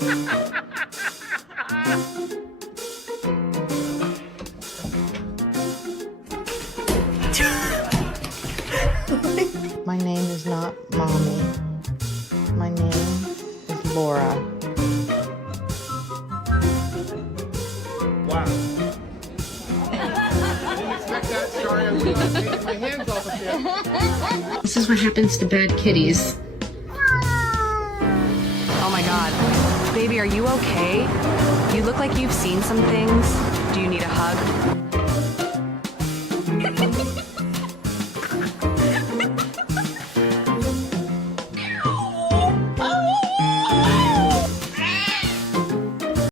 My name is not Mommy. My name is Laura. Wow. I didn't expect that. Sorry, I'm taking my hands off of it. This is what happens to bad kitties. Oh my god. Baby, are you okay? You look like you've seen some things. Do you need a hug?